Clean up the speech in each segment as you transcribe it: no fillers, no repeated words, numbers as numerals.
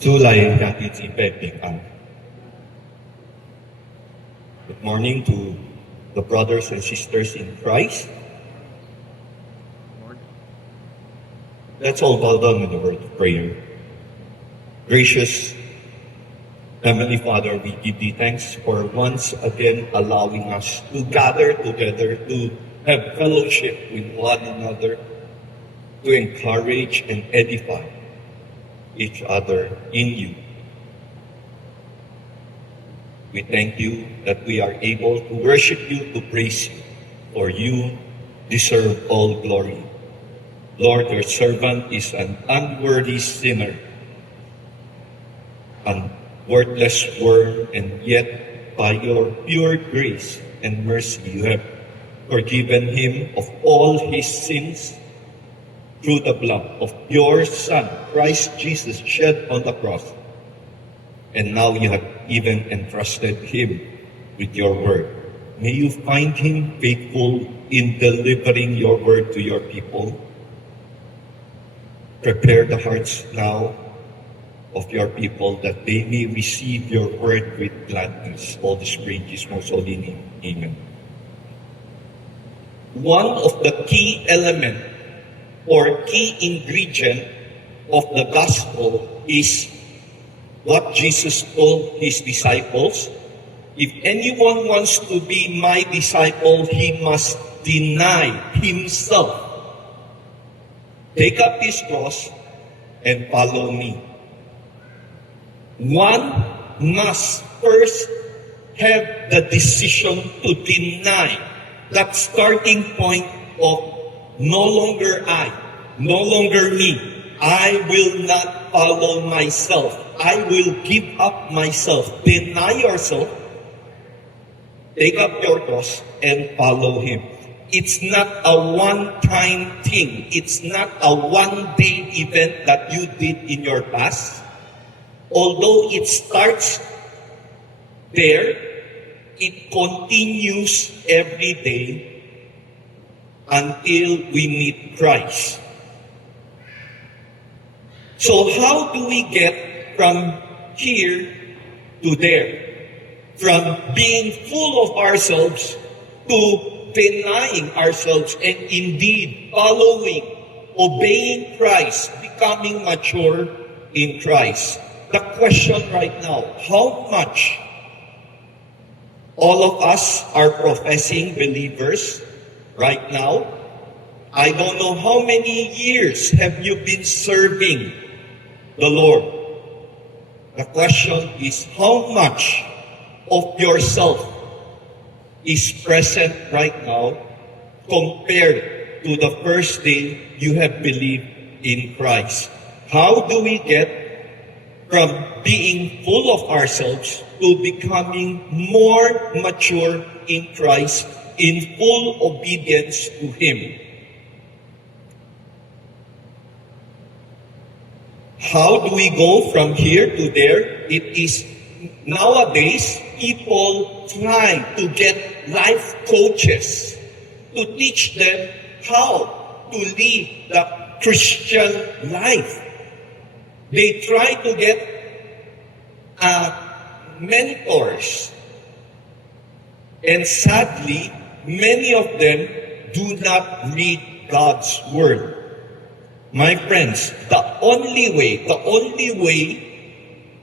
Zulay Yakitipe Ping'an. Good morning to the brothers and sisters in Christ. Let's all bow down in the word of prayer. Gracious Heavenly Father, we give thee thanks for once again allowing us to gather together, to have fellowship with one another, to encourage and edify each other in you. We thank you that we are able to worship you, to praise you, for you deserve all glory. Lord, your servant is an unworthy sinner, a worthless worm, and yet by your pure grace and mercy you have forgiven him of all his sins through the blood of your Son, Christ Jesus, shed on the cross. And now you have even entrusted him with your word. May you find him faithful in delivering your word to your people. Prepare the hearts now of your people that they may receive your word with gladness. All this praise is most holy name. Amen. One of the key elements or key ingredient of the gospel is what Jesus told his disciples. If anyone wants to be my disciple, he must deny himself, take up his cross, and follow me. One must first have the decision to deny that starting point of no longer I, no longer me. I will not follow myself. I will give up myself. Deny yourself, take up your cross, and follow him. It's not a one-time thing. It's not a one-day event that you did in your past. Although it starts there, it continues every day until we meet Christ. So how do we get from here to there? From being full of ourselves to denying ourselves and indeed following, obeying Christ, becoming mature in Christ. The question right now, how much all of us are professing believers right now? I don't know how many years have you been serving the Lord. The question is, how much of yourself is present right now compared to the first day you have believed in Christ? How do we get from being full of ourselves to becoming more mature in Christ, in full obedience to him? How do we go from here to there? It is nowadays people try to get life coaches to teach them how to live the Christian life. They try to get mentors. And sadly, many of them do not read God's word. My friends, the only way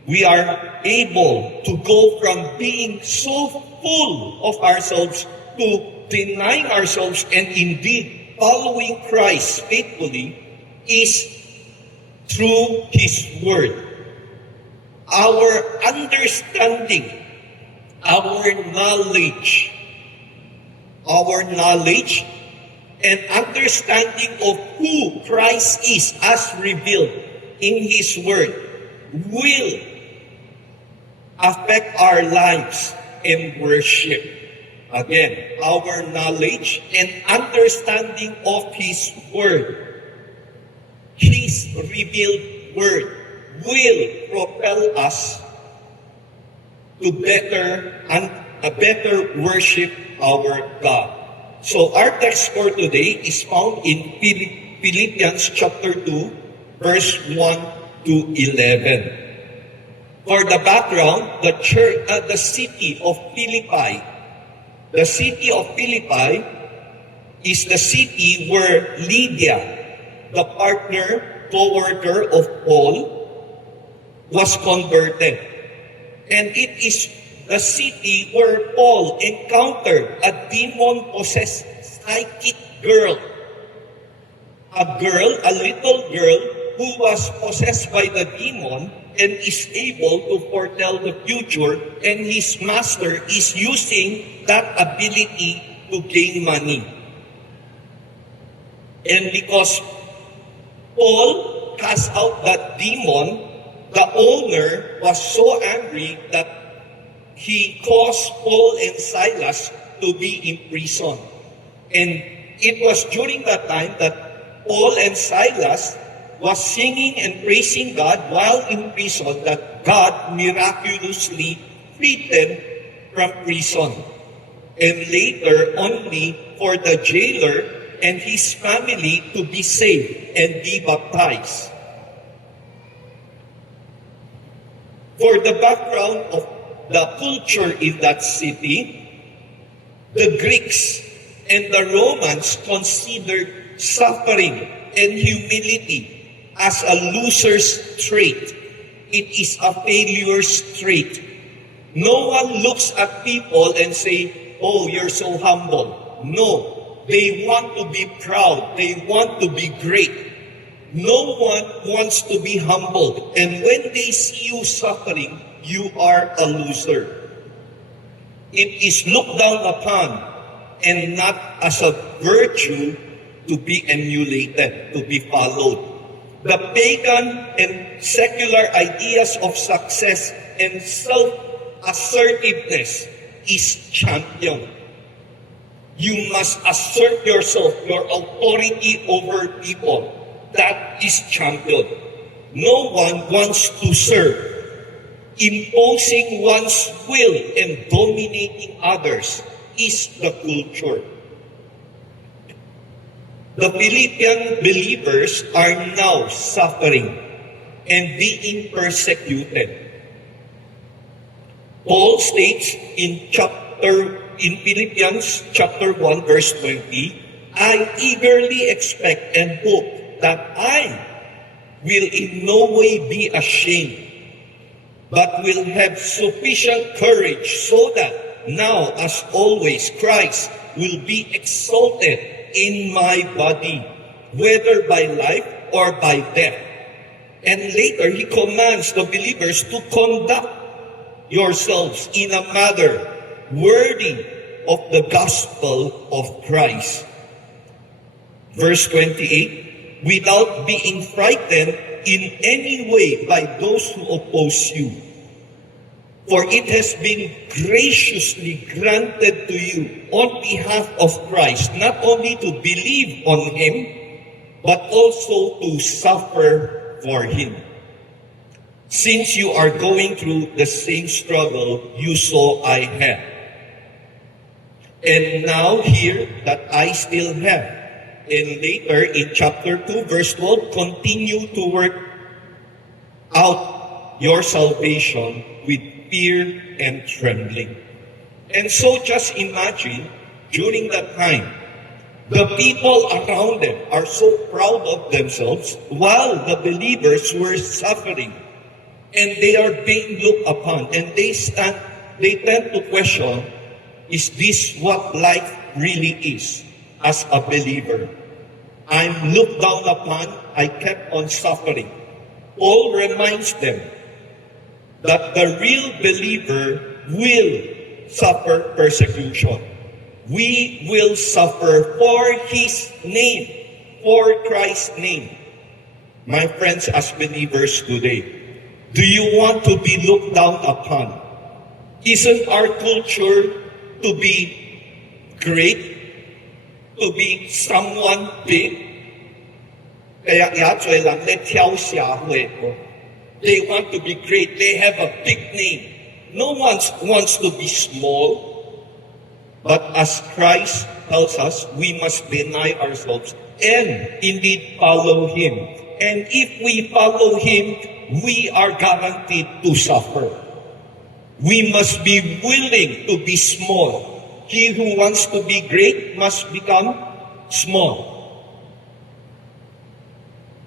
we are able to go from being so full of ourselves to denying ourselves and indeed following Christ faithfully is through his word. Our understanding, our knowledge and understanding of who Christ is as revealed in his word will affect our lives in worship. Again, our knowledge and understanding of his word, his revealed word, will propel us to better worship our God. So our text for today is found in Philippians chapter 2, verse 1 to 11. For the background, the city of Philippi. The city of Philippi is the city where Lydia, the partner, co-worker of Paul, was converted. And it is the city where Paul encountered a demon-possessed psychic girl. A little girl who was possessed by the demon and is able to foretell the future, and his master is using that ability to gain money. And because Paul cast out that demon, the owner was so angry that he caused Paul and Silas to be in prison. And it was during that time that Paul and Silas was singing and praising God while in prison, that God miraculously freed them from prison. And later, only for the jailer and his family to be saved and be baptized. For the background of the culture in that city, the Greeks and the Romans considered suffering and humility as a loser's trait. It is a failure's trait. No one looks at people and say, "Oh, you're so humble." No, they want to be proud. They want to be great. No one wants to be humbled. And when they see you suffering, you are a loser. It is looked down upon and not as a virtue to be emulated, to be followed. The pagan and secular ideas of success and self-assertiveness is championed. You must assert yourself, your authority over people. That is championed. No one wants to serve. Imposing one's will and dominating others is the culture. The Philippian believers are now suffering and being persecuted. Paul states in Philippians chapter 1 verse 20, "I eagerly expect and hope that I will in no way be ashamed, but will have sufficient courage so that now as always Christ will be exalted in my body, whether by life or by death." And later, he commands the believers to conduct yourselves in a manner worthy of the gospel of Christ. Verse 28, "Without being frightened in any way by those who oppose you. For it has been graciously granted to you on behalf of Christ, not only to believe on Him, but also to suffer for Him. Since you are going through the same struggle you saw I had, and now hear that I still have." And later in chapter 2, verse 12, "Continue to work out your salvation with fear and trembling." And so just imagine, during that time, the people around them are so proud of themselves while the believers were suffering. And they are being looked upon. And they tend to question, is this what life really is as a believer? I'm looked down upon, I kept on suffering. Paul reminds them that the real believer will suffer persecution. We will suffer for His name, for Christ's name. My friends, as believers today, do you want to be looked down upon? Isn't our culture to be great? To be someone big? Kaya yatsui lang, they want to be great. They have a big name. No one wants to be small. But as Christ tells us, we must deny ourselves and indeed follow Him. And if we follow Him, we are guaranteed to suffer. We must be willing to be small. He who wants to be great must become small.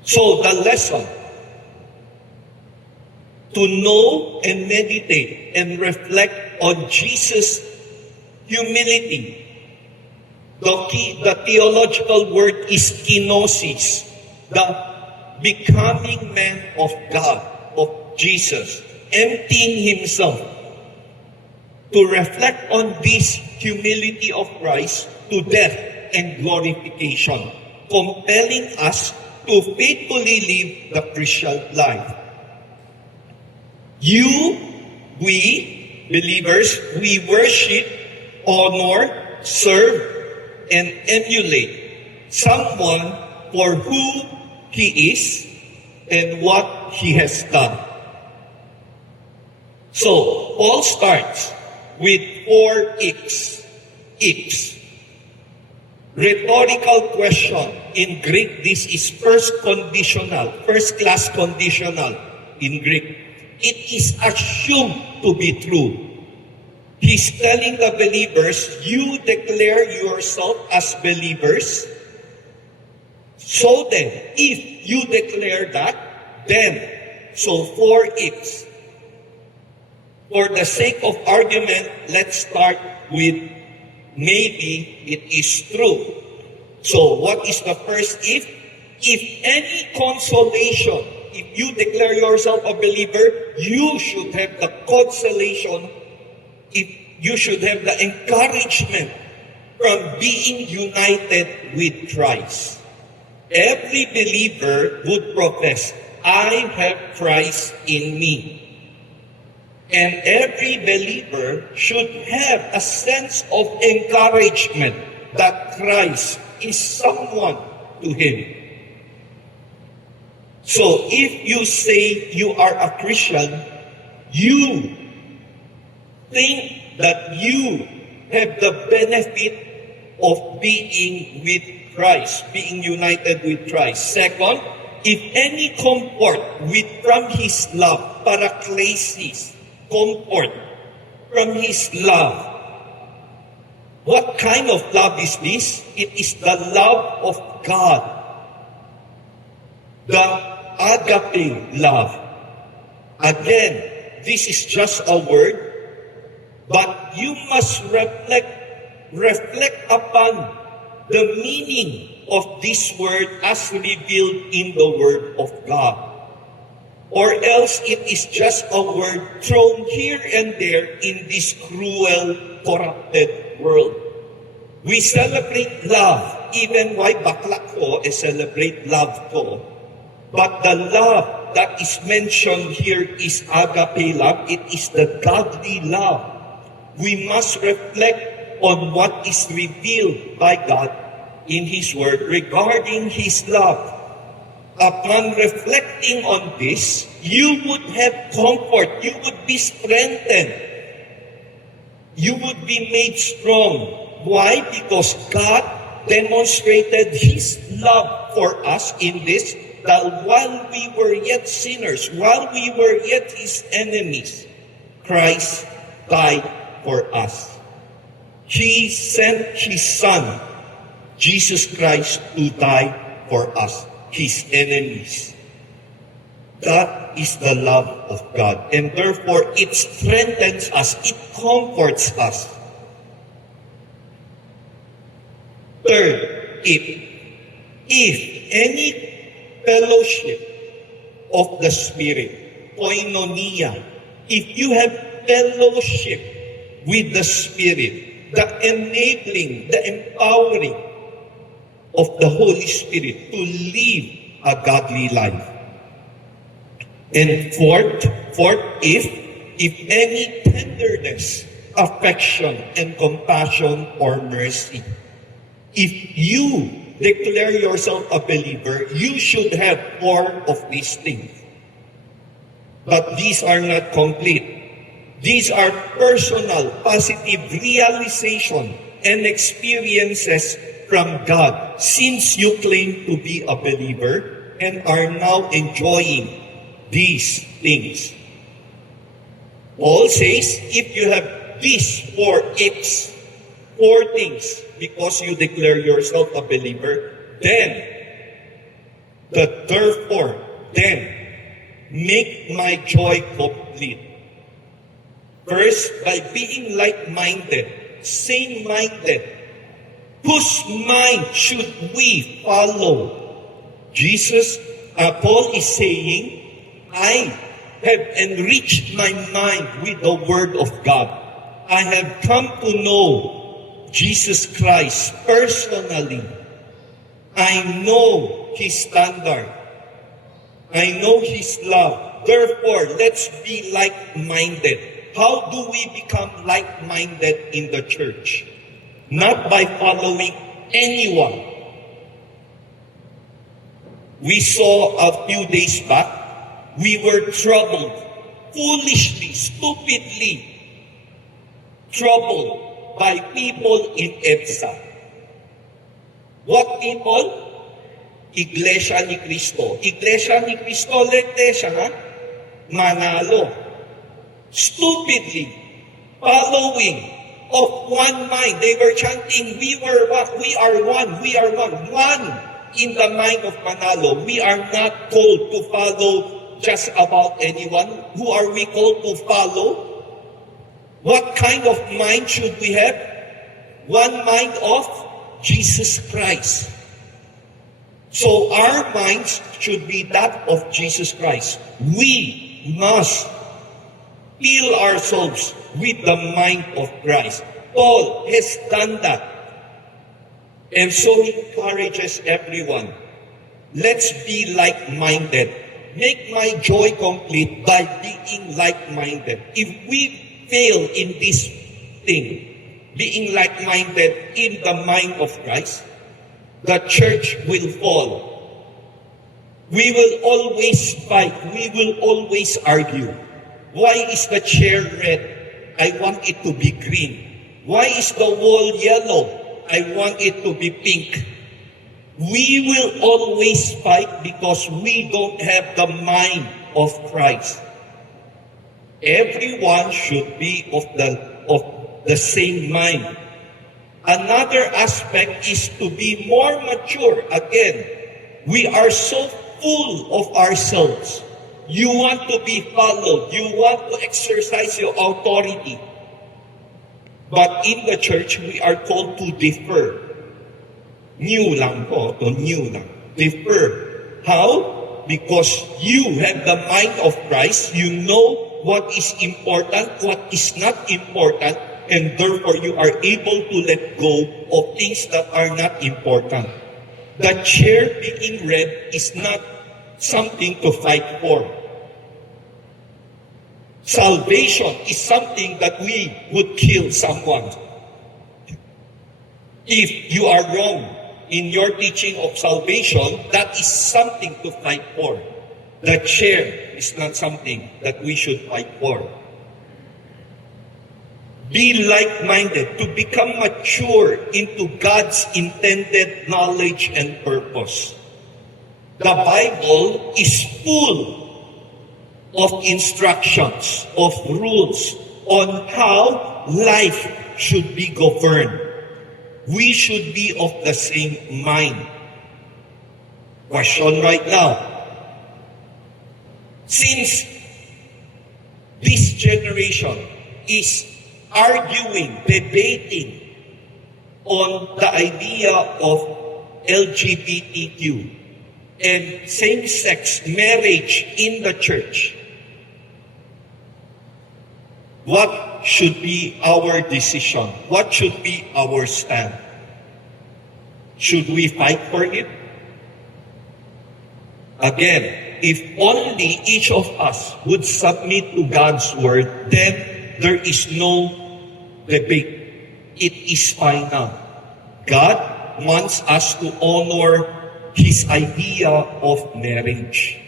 So the lesson, to know and meditate and reflect on Jesus' humility. The theological word is kenosis, the becoming man of God, of Jesus, emptying himself. To reflect on this humility of Christ to death and glorification, compelling us to faithfully live the Christian life. We believers, we worship, honor, serve, and emulate someone for who he is and what he has done. So, Paul starts with 4 ifs. Ifs. Rhetorical question. In Greek, this is first class conditional in Greek. It is assumed to be true. He's telling the believers, you declare yourself as believers. So then, if you declare that, then, so 4 ifs. For the sake of argument, let's start with maybe it is true. So what is the first if? If any consolation, if you declare yourself a believer, you should have the consolation, if you should have the encouragement from being united with Christ. Every believer would profess, I have Christ in me. And every believer should have a sense of encouragement that Christ is someone to him. So if you say you are a Christian, you think that you have the benefit of being with Christ, being united with Christ. Second, if any comfort from His love, paraklesis, comfort from His love. What kind of love is this? It is the love of God. The agape love. Again, this is just a word, but you must reflect upon the meaning of this word as revealed in the Word of God. Or else it is just a word thrown here and there in this cruel, corrupted world. We celebrate love. Even why bakla ko, celebrate love ko. But the love that is mentioned here is agape love. It is the godly love. We must reflect on what is revealed by God in His Word regarding His love. Upon reflecting on this, you would have comfort. You would be strengthened. You would be made strong. Why? Because God demonstrated His love for us in this, that while we were yet sinners, while we were yet His enemies, Christ died for us. He sent His Son, Jesus Christ, to die for us, His enemies. That is the love of God. And therefore, it strengthens us. It comforts us. Third, if any fellowship of the Spirit, koinonia, if you have fellowship with the Spirit, the enabling, the empowering of the Holy Spirit to live a godly life. And fourth, if any tenderness, affection, and compassion or mercy. If you declare yourself a believer, you should have 4 of these things. But these are not complete. These are personal, positive realization and experiences from God since you claim to be a believer and are now enjoying these things. Paul says, if you have these four things, because you declare yourself a believer, then make my joy complete. First, by being like-minded, same-minded, whose mind should we follow? Paul is saying, I have enriched my mind with the Word of God. I have come to know Jesus Christ personally. I know His standard. I know His love. Therefore, let's be like-minded. How do we become like-minded in the church? Not by following anyone. We saw a few days back, we were troubled, foolishly, stupidly troubled by people in EDSA. What people? Iglesia ni Cristo. Iglesia ni Cristo, Iglesia, ha? Manalo. Stupidly following of one mind. They were chanting, we are one. One in the mind of Manalo. We are not called to follow just about anyone. Who are we called to follow? What kind of mind should we have? One mind of Jesus Christ. So our minds should be that of Jesus Christ. We must fill ourselves with the mind of Christ. Paul has done that. And so he encourages everyone. Let's be like-minded. Make my joy complete by being like-minded. If we fail in this thing, being like-minded in the mind of Christ, the church will fall. We will always fight. We will always argue. Why is the chair red? I want it to be green. Why is the wall yellow? I want it to be pink. We will always fight because we don't have the mind of Christ. Everyone should be of the same mind. Another aspect is to be more mature. Again, we are so full of ourselves. You want to be followed. You want to exercise your authority. But in the church, we are called to defer. New lang po, to new lang. Defer. How? Because you have the mind of Christ. You know what is important, what is not important, and therefore you are able to let go of things that are not important. The chair being red is not something to fight for. Salvation is something that we would kill someone. If you are wrong in your teaching of salvation, that is something to fight for. The chair is not something that we should fight for. Be like-minded to become mature into God's intended knowledge and purpose. The Bible is full of instructions, of rules on how life should be governed. We should be of the same mind. Question right now. Since this generation is arguing, debating on the idea of LGBTQ and same-sex marriage in the church, what should be our decision? What should be our stand? Should we fight for it? Again, if only each of us would submit to God's word, then there is no debate. It is final. God wants us to honor His idea of marriage.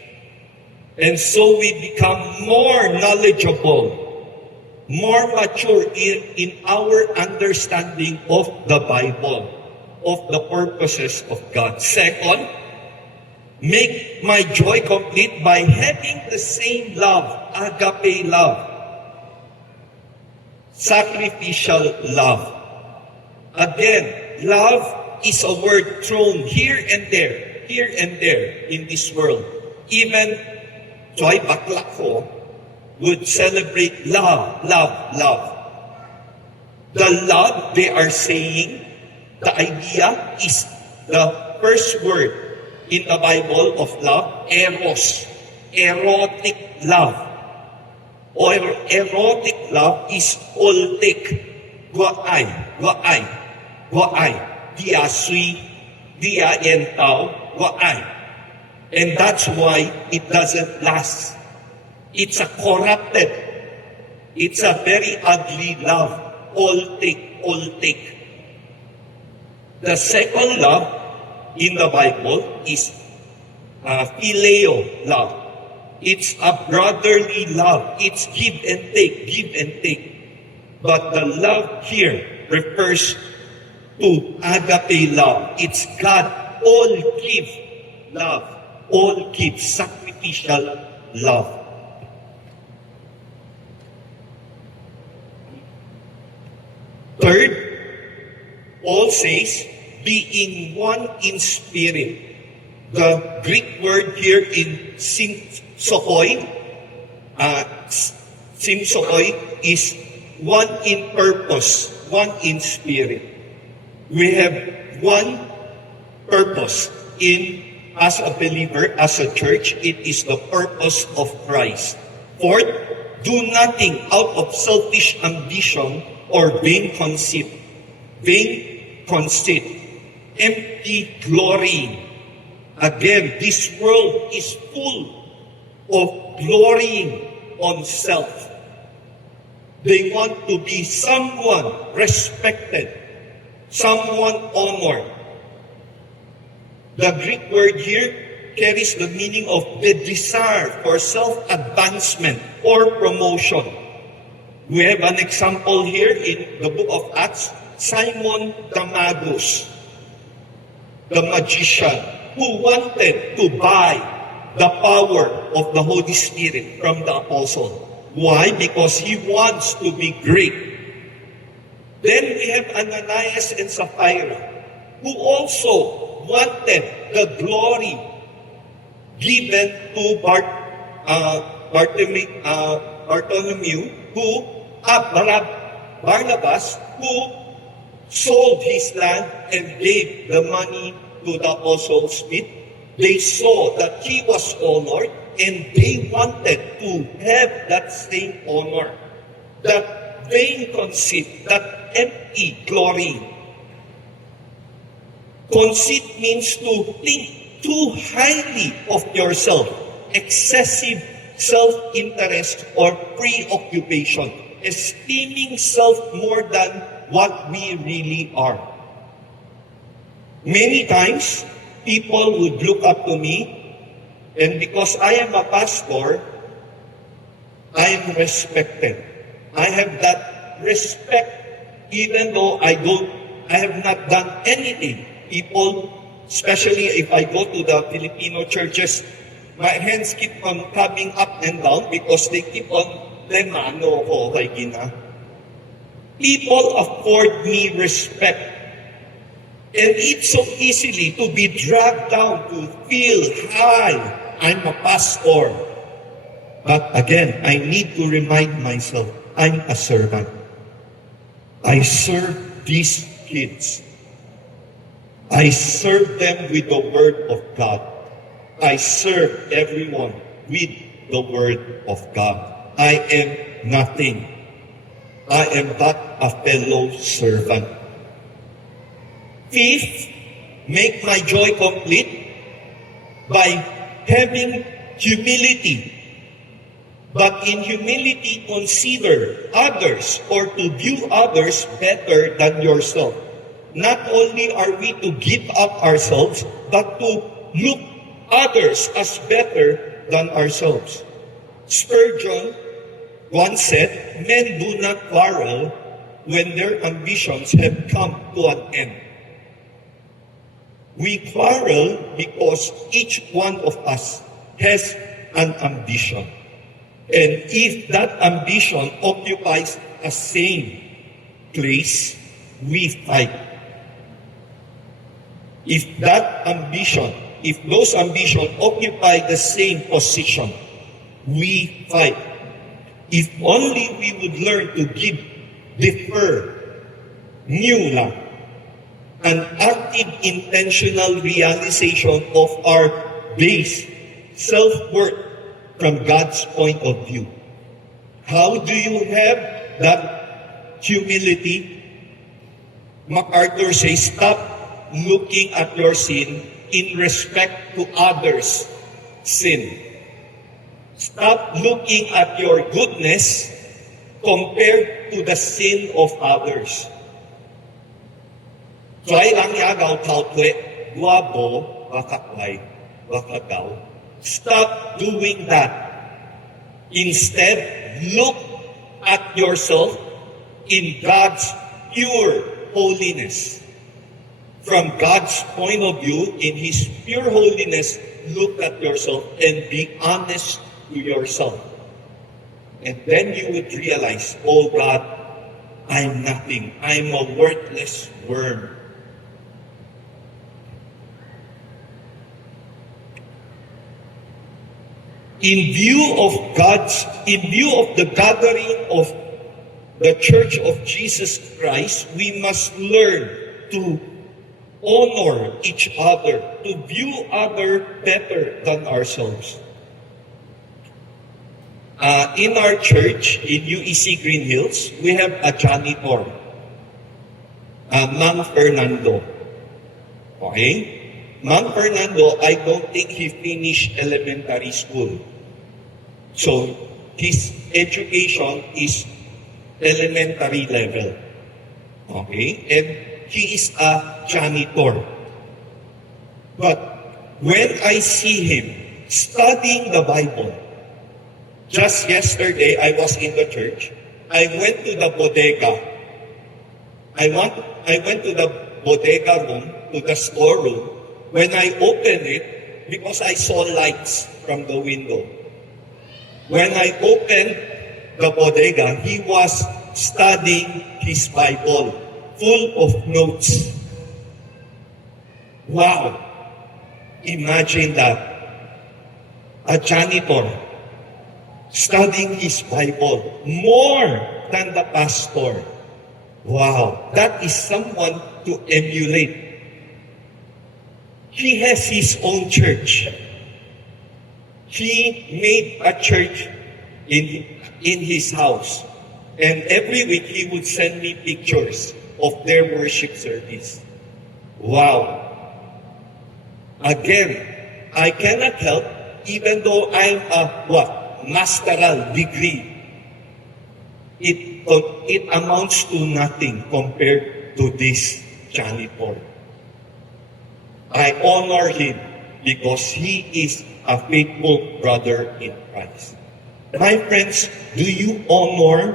And so we become more knowledgeable, more mature in our understanding of the Bible, of the purposes of God. Second, Make my joy complete by having the same love, agape love, sacrificial love. Again, love is a word thrown here and there in this world. Even Joy Baklako would celebrate love, love, love. The love they are saying, the idea is the first word in the Bible of love, eros, erotic love. Or erotic love is oltic, guay, guay, guay, dia sui, dia entao, guay. And that's why it doesn't last. It's a corrupted, it's a very ugly love, oltic, oltic. The second love in the Bible is phileo love. It's a brotherly love. It's give and take, give and take. But the love here refers to agape love. It's God all give love, all give sacrificial love. Third, Paul says, be in one in spirit. The Greek word here in simsokoi is one in purpose, one in spirit. We have one purpose as a believer, as a church. It is the purpose of Christ. Fourth, do nothing out of selfish ambition or vain conceit. Vain conceit. Empty glory. Again, this world is full of glorying on self. They want to be someone respected, someone honored. The Greek word here carries the meaning of the desire for self-advancement or promotion. We have an example here in the book of Acts, Simon Damagus, the magician, who wanted to buy the power of the Holy Spirit from the apostle. Why? Because he wants to be great. Then we have Ananias and Sapphira, who also wanted the glory given to Barnabas, who sold his land and gave the money to the apostles' feet. They saw that he was honored and they wanted to have that same honor, that vain conceit, that empty glory. Conceit means to think too highly of yourself, excessive self-interest or preoccupation, esteeming self more than what we really are. Many times, people would look up to me, and because I am a pastor, I am respected. I have that respect even though I have not done anything. People, especially if I go to the Filipino churches, my hands keep on coming up and down because they keep on lemano ko kay Gina. People afford me respect. And it's so easily to be dragged down, to feel high. I'm a pastor. But again, I need to remind myself, I'm a servant. I serve these kids. I serve them with the Word of God. I serve everyone with the Word of God. I am nothing. I am but a fellow servant. Fifth, make my joy complete by having humility. But in humility, consider others or to view others better than yourself. Not only are we to give up ourselves, but to look others as better than ourselves. Spurgeon once said, men do not quarrel when their ambitions have come to an end. We quarrel because each one of us has an ambition. And if that ambition occupies a same place, we fight. If those ambitions occupy the same position, we fight. If only we would learn to defer, new lang, an active, intentional realization of our base self-worth from God's point of view. How do you have that humility? MacArthur says, stop looking at your sin in respect to others' sin. Stop looking at your goodness compared to the sin of others. Try lang yagaw kautwe, guwabo, bakakway, bakagaw. Stop doing that. Instead, look at yourself in God's pure holiness. From God's point of view, in His pure holiness, look at yourself and be honest to yourself. And then you would realize, oh God, I'm nothing. I'm a worthless worm. In view of the gathering of the Church of Jesus Christ, we must learn to honor each other, to view others better than ourselves. In our church, in UEC Green Hills, we have a janitor, Mang Fernando. Okay? Mang Fernando, I don't think he finished elementary school. So, his education is elementary level. Okay? And he is a janitor. But when I see him studying the Bible, just yesterday I was in the church, I went to the bodega. I went to the bodega room, to the storeroom. When I opened it, because I saw lights from the window. When I opened the bodega, he was studying his Bible, full of notes. Wow! Imagine that. A janitor studying his Bible more than the pastor. Wow! That is someone to emulate. He has his own church. He made a church in his house. And every week he would send me pictures of their worship service. Wow. Again, I cannot help, even though I'm a masteral degree, it amounts to nothing compared to this janitor. I honor him because he is a faithful brother in Christ. My friends, do you honor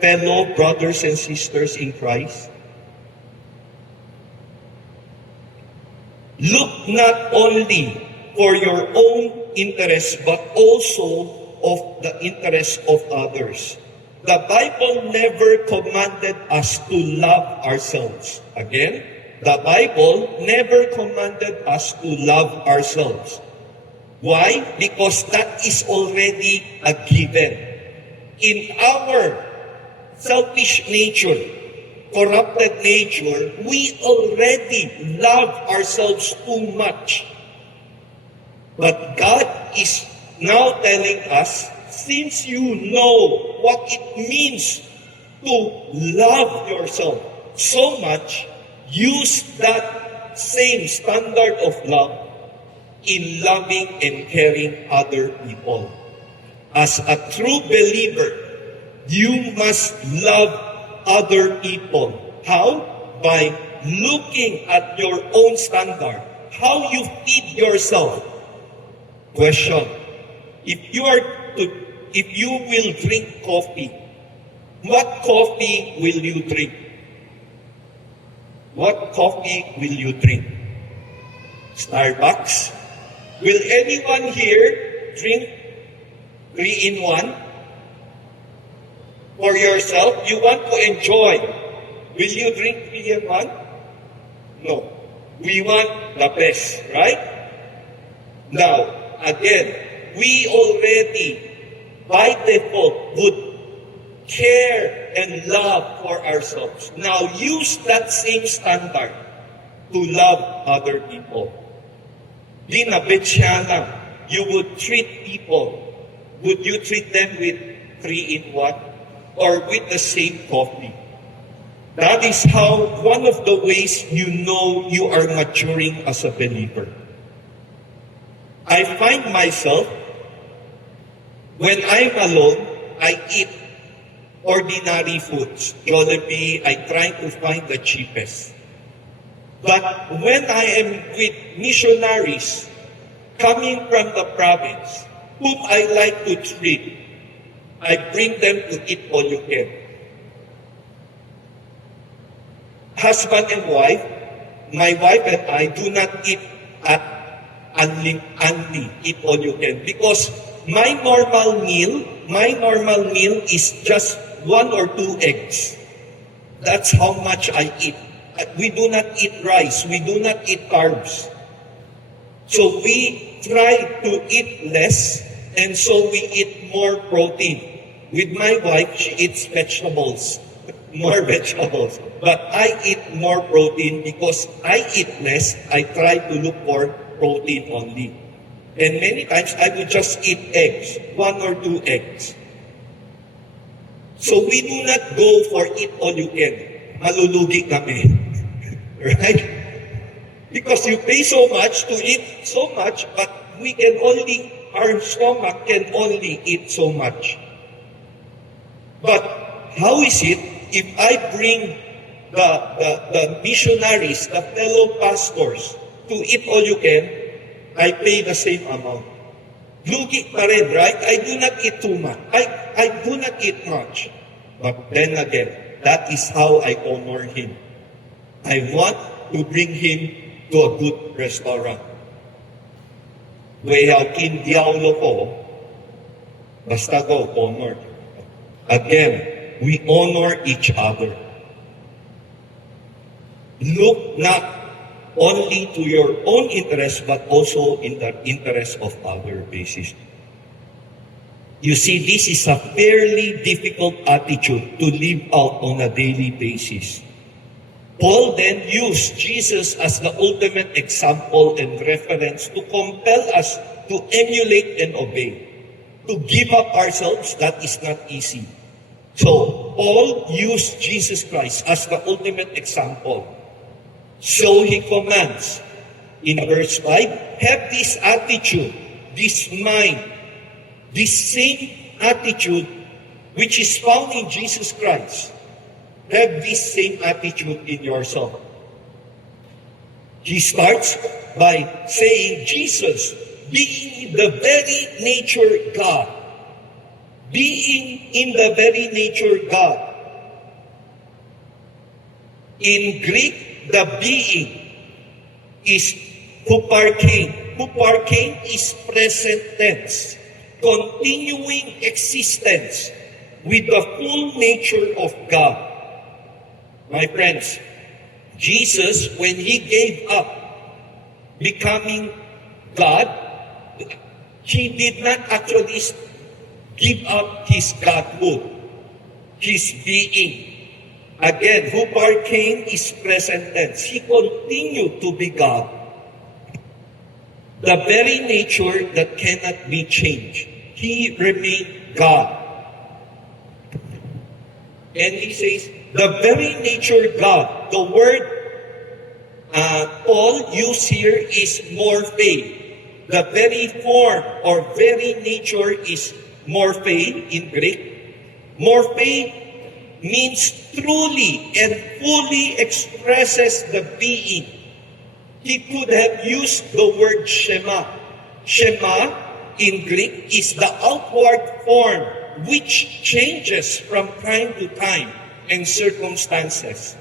fellow brothers and sisters in Christ? Look not only for your own interest, but also of the interest of others. The Bible never commanded us to love ourselves. Again, the Bible never commanded us to love ourselves. Why? Because that is already a given. In our selfish nature, corrupted nature, we already love ourselves too much. But God is now telling us, since you know what it means to love yourself so much, use that same standard of love in loving and caring other people. As a true believer, you must love other people. How? By looking at your own standard. How you feed yourself. Question. If you will drink coffee, what coffee will you drink? What coffee will you drink? Starbucks. Will anyone here drink 3-in-1 for yourself? You want to enjoy. Will you drink 3-in-1? No. We want the best, right? Now, again, we already, by default, would care and love for ourselves. Now, use that same standard to love other people. Di na betya lang, you would treat people. Would you treat them with 3-in-1 or with the same coffee? That is how, one of the ways you know you are maturing as a believer. I find myself, when I'm alone, I eat ordinary foods. Jollibee, I try to find the cheapest. But when I am with missionaries coming from the province, whom I like to treat, I bring them to eat all you can. Husband and wife, my wife and I do not eat at only eat all you can, because my normal meal is just 1 or 2 eggs. That's how much I eat. We do not eat rice. We do not eat carbs. So we try to eat less, and so we eat more protein. With my wife, she eats vegetables, more vegetables. But I eat more protein because I eat less. I try to look for protein only. And many times, I would just eat eggs, 1 or 2 eggs. So we do not go for eat all you can. Malulugi kami. Right? Because you pay so much to eat so much, but our stomach can only eat so much. But how is it if I bring the missionaries, the fellow pastors, to eat all you can, I pay the same amount? Lugi pa rin, right? I do not eat too much. I do not eat much. But then again, that is how I honor him. I want to bring him to a good restaurant. Kin diaulo ko, basta go, honor. Again, we honor each other. Look not only to your own interest, but also in the interest of other basis. You see, this is a fairly difficult attitude to live out on a daily basis. Paul then used Jesus as the ultimate example and reference to compel us to emulate and obey. To give up ourselves, that is not easy. So, Paul used Jesus Christ as the ultimate example. So he commands in verse 5, have this attitude, this mind, this same attitude which is found in Jesus Christ. Have this same attitude in yourself. He starts by saying Jesus, being the very nature God. Being in the very nature God. In Greek, the being is huparkein. Huparkein is present tense, continuing existence with the full nature of God. My friends, Jesus, when he gave up becoming God, he did not actually give up his godhood, his being. Again, huparkein is present tense. He continued to be God. The very nature that cannot be changed. He remained God. And he says, the very nature God. The word Paul used here is morphe. The very form or very nature is morphe in Greek. Morphe means truly and fully expresses the being. He could have used the word Shema. Shema in Greek is the outward form which changes from time to time and circumstances.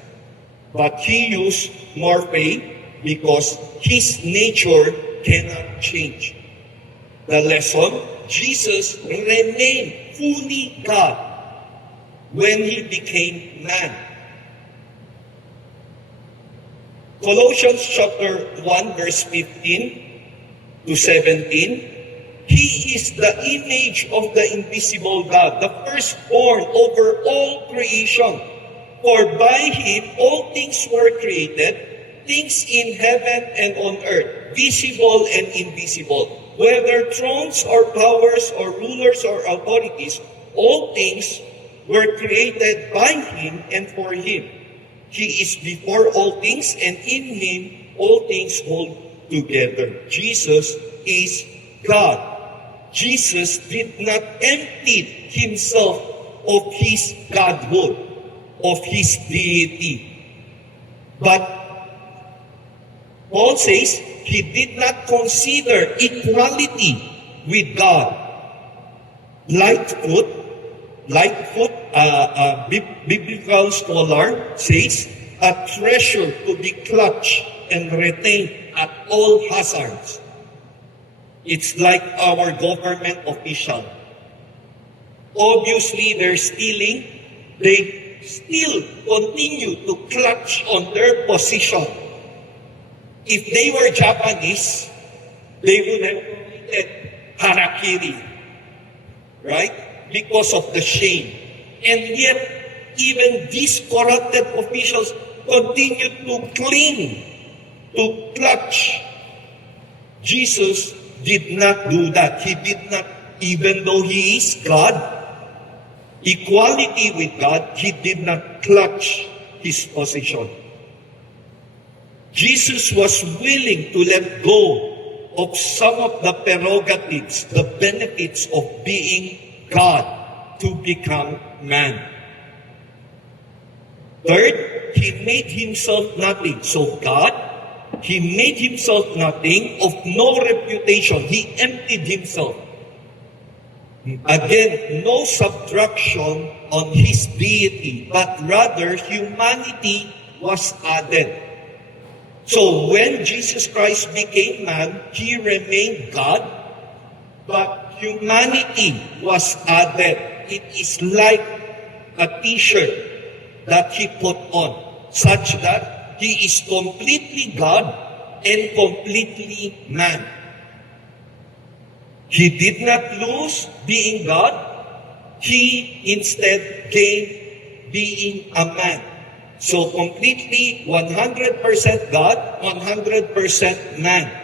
But he used morphe, because his nature cannot change. The lesson, Jesus remained fully God when he became man. Colossians chapter 1 verse 15 to 17, he is the image of the invisible God, the firstborn over all creation. For by him all things were created, things in heaven and on earth, visible and invisible, whether thrones or powers or rulers or authorities, all things were created by him and for him. He is before all things, and in him all things hold together. Jesus is God. Jesus did not empty himself of his godhood, of his deity. But Paul says he did not consider equality with God. Lightfoot, biblical scholar, says, a treasure to be clutched and retained at all hazards. It's like our government official. Obviously, they're stealing. They still continue to clutch on their position. If they were Japanese, they would have committed harakiri. Right? Because of the shame. And yet, even these corrupted officials continue to cling, to clutch. Jesus did not do that. He did not, even though he is God, equality with God, he did not clutch his position. Jesus was willing to let go of some of the prerogatives, the benefits of being God to become man. Third, he made himself nothing. So God, he made himself nothing, of no reputation. He emptied himself. Again, no subtraction on his deity, but rather humanity was added. So when Jesus Christ became man, he remained God, but humanity was added. It is like a t-shirt that he put on, such that he is completely God and completely man. He did not lose being God. He instead gained being a man. So completely 100% God, 100% man.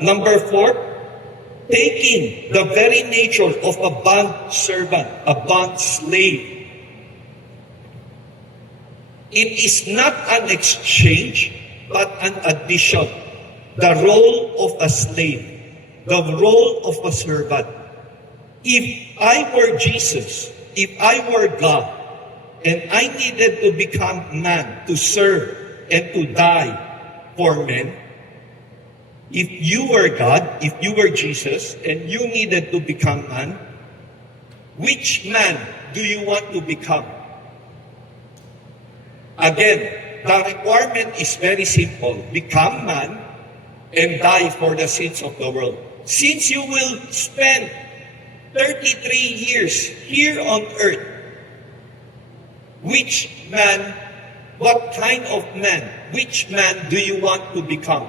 Number 4, taking the very nature of a bond servant, a bond slave. It is not an exchange, but an addition. The role of a slave, the role of a servant. If I were Jesus, if I were God, and I needed to become man, to serve and to die for men, if you were God, if you were Jesus, and you needed to become man, which man do you want to become? Again, the requirement is very simple. Become man and die for the sins of the world. Since you will spend 33 years here on earth, which man, what kind of man, which man do you want to become?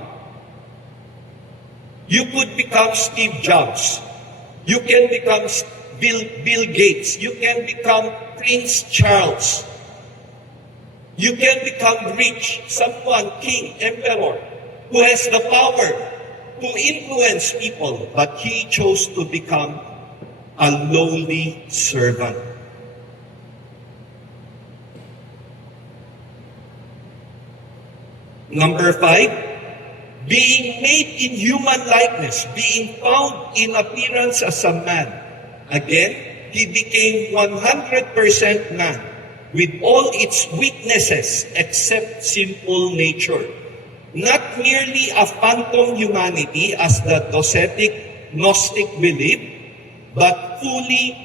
You could become Steve Jobs. You can become Bill Gates. You can become Prince Charles. You can become rich, someone, king, emperor, who has the power to influence people. But he chose to become a lowly servant. Number 5, being made in human likeness, being found in appearance as a man. Again, he became 100% man, with all its weaknesses except simple nature. Not merely a phantom humanity as the Docetic Gnostic believed, but fully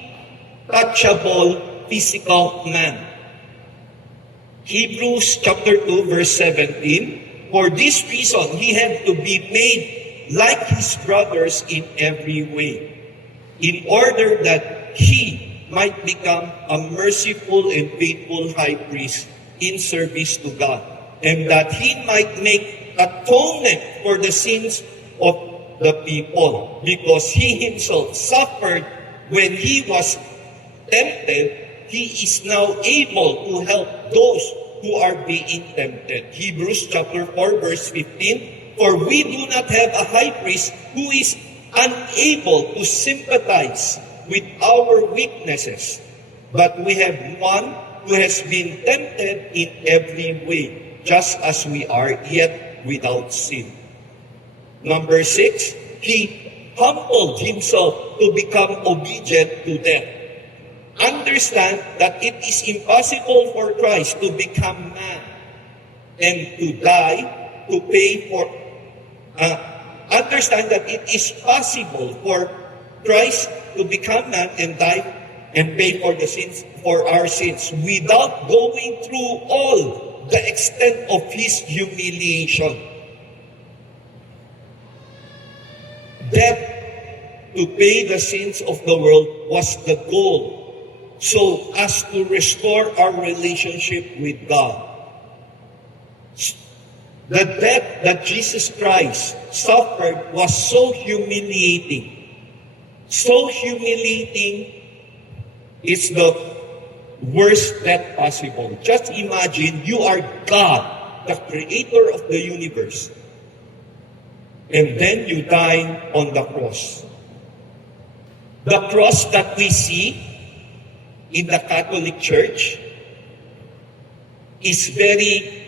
touchable physical man. Hebrews chapter 2 verse 17, for this reason he had to be made like his brothers in every way, in order that he might become a merciful and faithful high priest in service to God, and that he might make atonement for the sins of the people, because he himself suffered when he was tempted. He is now able to help those who are being tempted. Hebrews chapter 4 verse 15, for we do not have a high priest who is unable to sympathize with our weaknesses, but we have one who has been tempted in every way, just as we are, yet without sin. Number 6, he humbled himself to become obedient to death. Understand that it is impossible for Christ to become man and to die to pay for. Understand that it is possible for Christ to become man and die and pay for the sins, for our sins, without going through all the extent of his humiliation. Death to pay the sins of the world was the goal, so as to restore our relationship with God. The death that Jesus Christ suffered was so humiliating. So humiliating, it's the worst death possible. Just imagine you are God, the creator of the universe, and then you die on the cross. The cross that we see in the Catholic Church is very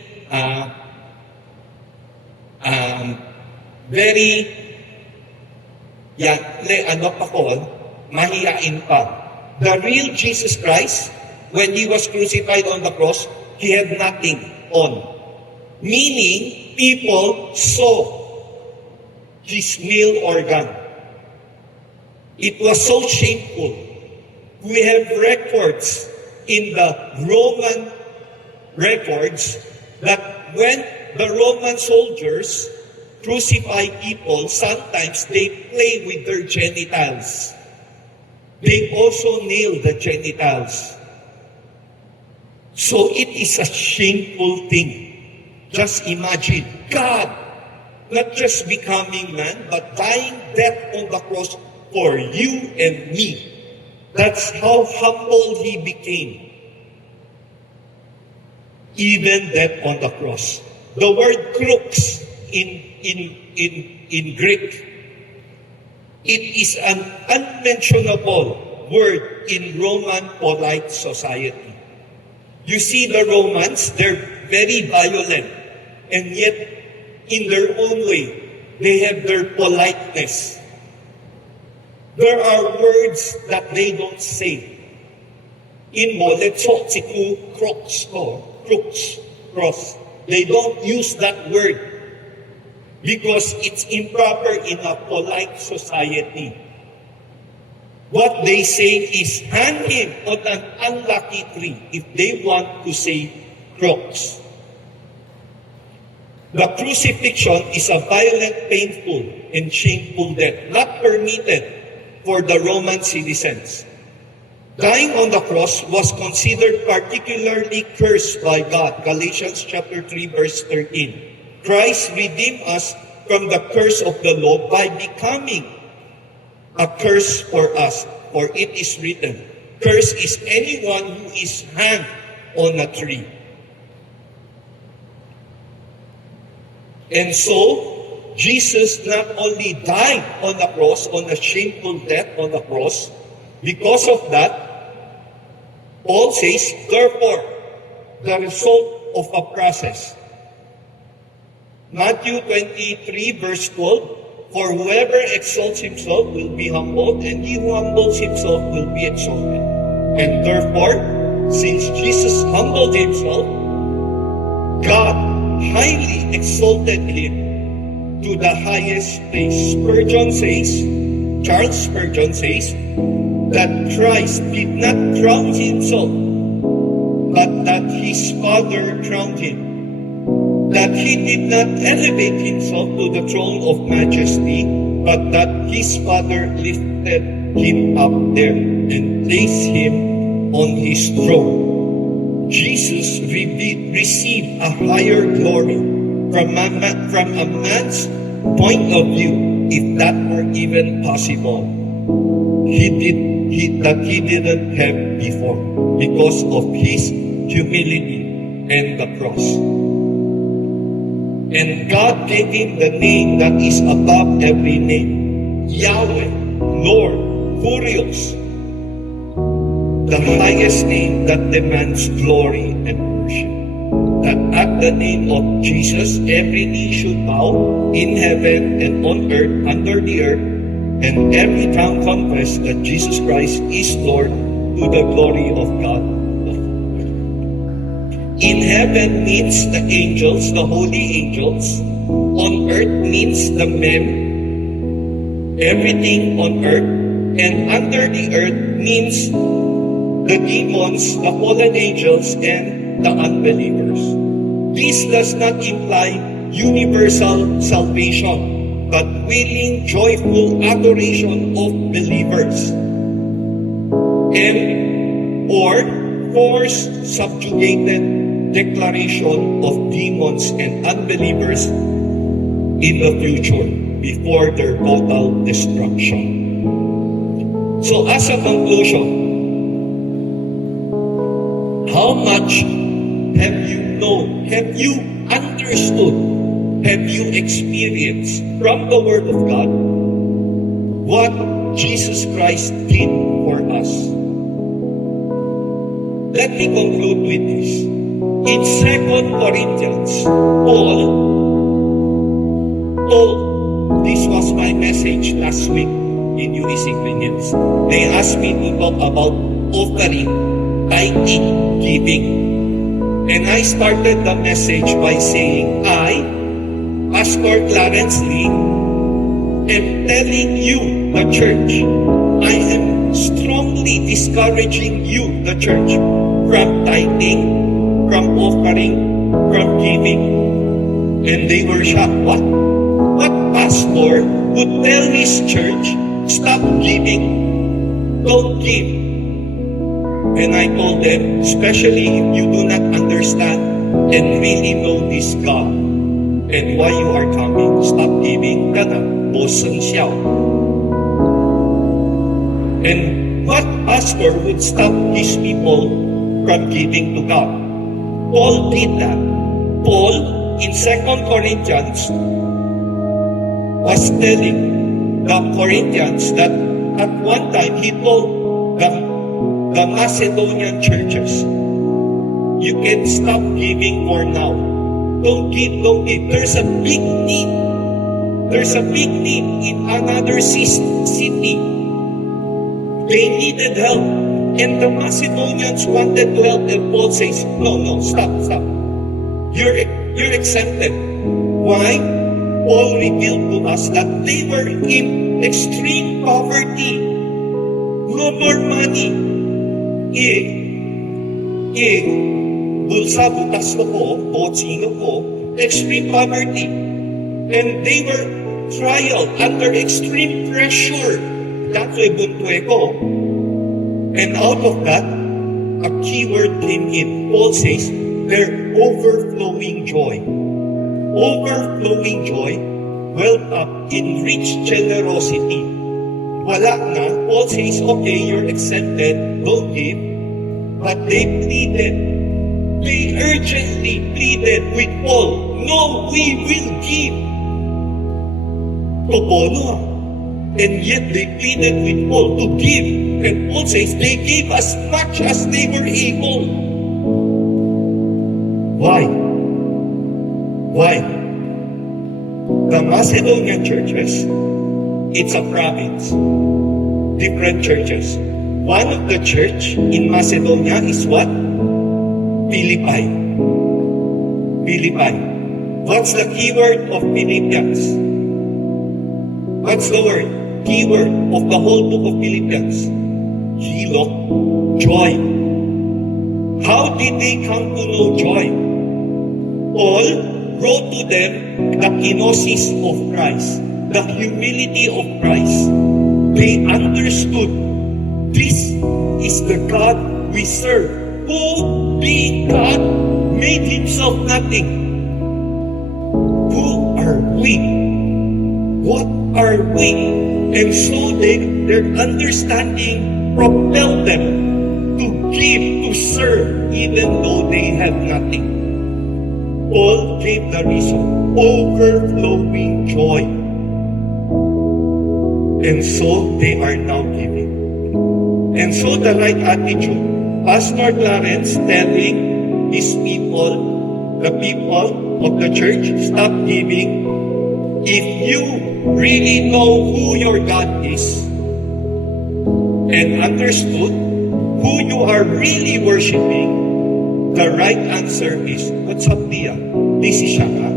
mahihain pa. The real Jesus Christ, when he was crucified on the cross, he had nothing on. Meaning, people saw his male organ. It was so shameful. We have records in the Roman records that when the Roman soldiers crucify people, sometimes they play with their genitals. They also nail the genitals. So it is a shameful thing. Just imagine, God, not just becoming man, but dying death on the cross for you and me. That's how humble he became. Even death on the cross. The word crux in Greek, it is an unmentionable word in Roman polite society. You see the Romans, they're very violent, and yet in their own way, they have their politeness. There are words that they don't say. In Moletso, siku, crux, cross. They don't use that word because it's improper in a polite society. What they say is hang him on an unlucky tree if they want to say crux. The crucifixion is a violent, painful, and shameful death, not permitted for the Roman citizens. Dying on the cross was considered particularly cursed by God. Galatians chapter 3 verse 13. Christ redeemed us from the curse of the law by becoming a curse for us. For it is written, cursed is anyone who is hanged on a tree. And so, Jesus not only died on the cross, on a shameful death on the cross, because of that, Paul says, therefore, the result of a process. Matthew 23 verse 12, for whoever exalts himself will be humbled, and he who humbles himself will be exalted. And therefore, since Jesus humbled himself, God highly exalted him to the highest place. Charles Spurgeon says, that Christ did not crown himself, but that his Father crowned him. That he did not elevate himself to the throne of majesty, but that his Father lifted him up there and placed him on his throne. Jesus received a higher glory from a man's point of view, if that were even possible. He didn't have before because of his humility and the cross. And God gave him the name that is above every name, Yahweh, Lord, Kurios, the highest name that demands glory and worship. That at the name of Jesus, every knee should bow in heaven and on earth, under the earth, and every tongue confess that Jesus Christ is Lord, to the glory of God. In heaven means the angels, the holy angels. On earth means the men, everything on earth. And under the earth means the demons, the fallen angels, and the unbelievers. This does not imply universal salvation, but willing, joyful adoration of believers, and or forced, subjugated declaration of demons and unbelievers in the future before their total destruction. So as a conclusion, how much have you known, have you understood, have you experienced from the Word of God what Jesus Christ did for us? Let me conclude with this. In 2 Corinthians, Paul told, this was my message last week in Unisic News. They asked me to talk about offering, tithing, giving. And I started the message by saying, I, Pastor Clarence Lee, am telling you, the church, I am strongly discouraging you, the church, from tithing, from offering, from giving. And they were shocked. What pastor would tell his church, stop giving, don't give? And I told them, especially if you do not understand and really know this God and why you are coming, stop giving. And what pastor would stop his people from giving to God? Paul did that. Paul, in 2 Corinthians, was telling the Corinthians that at one time he told the Macedonian churches, you can stop giving for now. Don't give. There's a big need. There's a big need in another city. They needed help. And the Macedonians wanted to help, and Paul says, no, stop. You're exempted. Why? Paul revealed to us that they were in extreme poverty. No more money. Bulsa butas ko, botsino ko, extreme poverty. And they were trialed under extreme pressure. Dato'y buntwe ko. And out of that, a key word came in. Paul says, their overflowing joy. Overflowing joy welled up in rich generosity. Wala na. Paul says, okay, you're exempted, don't give. But they urgently pleaded with Paul, no, we will give. Topono. And yet they pleaded with Paul to give. And Paul says they gave as much as they were able. Why? The Macedonian churches, it's a province. Different churches. One of the church in Macedonia is what? Philippi. What's the keyword of Philippians? What's the word? Keyword of the whole book of Philippians. hilot, joy. How did they come to know joy? Paul wrote to them the kenosis of Christ, the humility of Christ. They understood this is the God we serve, who being God made himself nothing. Who are we? What are we? And so their understanding propelled them to give, to serve, even though they have nothing. Paul gave the reason, overflowing joy. And so they are now giving. And so the right attitude, Pastor Clarence telling his people, the people of the church, stop giving. If you really know who your God is and understood who you are really worshiping, the right answer is, what's up, Tia? This is Shaka.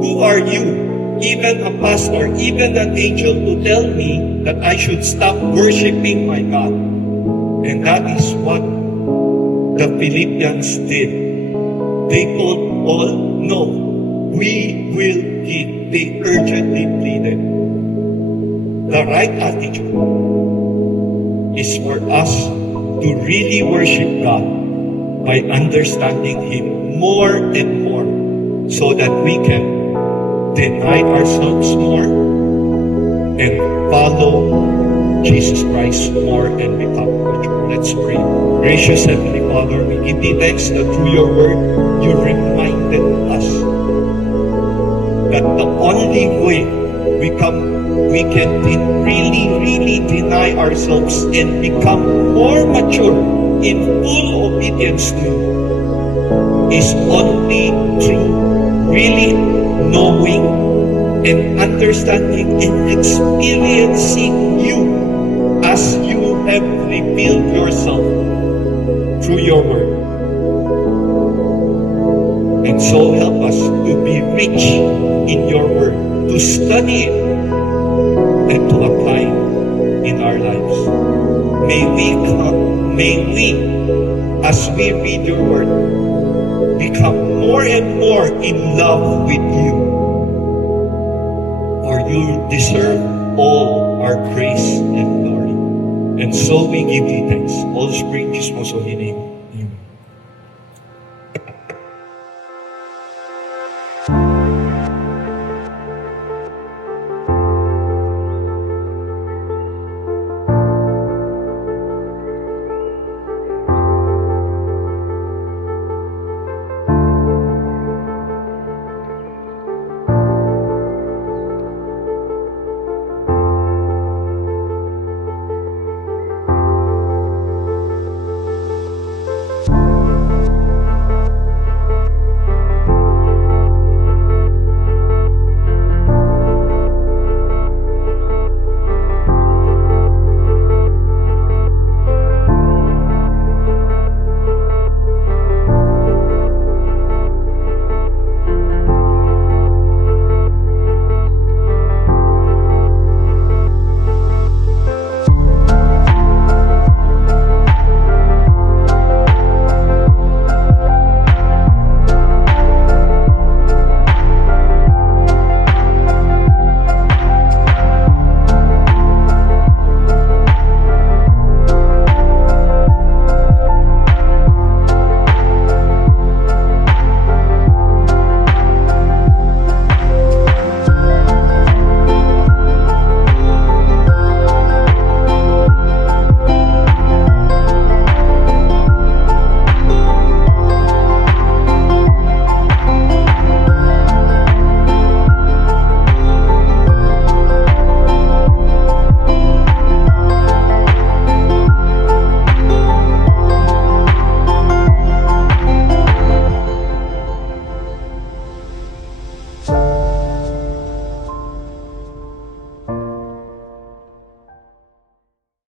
Who are you? Even a pastor, even an angel, to tell me that I should stop worshiping my God. And that is what the Philippians did. They told Paul, no, we will give. They urgently pleaded. The right attitude is for us to really worship God by understanding Him more and more so that we can deny ourselves more and follow Jesus Christ more and become mature. Let's pray. Gracious Heavenly Father, we give Thee thanks that through Your Word, You reminded us that the only way we can really deny ourselves and become more mature in full obedience to You is only through really knowing and understanding and experiencing You as You have revealed Yourself through Your Word. And so help us to be rich in Your Word, to study it, and to apply it in our lives. May we, as we read Your Word, become more and more in love with You. For You deserve all our praise and glory. And so we give Thee thanks. All Spirit, Jesus, most holy name.